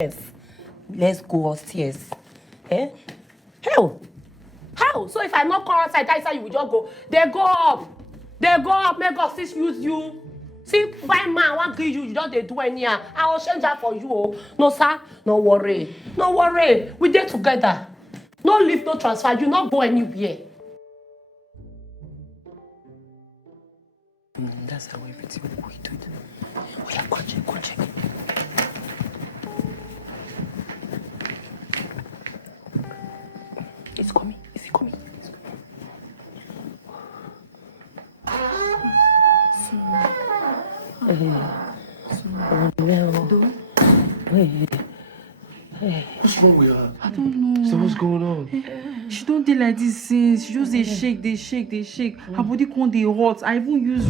Yes. Let's go upstairs. Eh? How? So if I not come outside, that side you will just go. They go up. Make God still use you. See, fine man, what give you don't they do any? I will change that for you. Oh. No, sir. No worry. We dey together. No leave, no transfer. You not go anywhere. That's how everything we do it. Oh yeah, go check. It's coming. Is he coming? What's wrong with her? I don't know. So what's going on? She don't dey like this since. She just they shake. Her body can't dey hot. I even use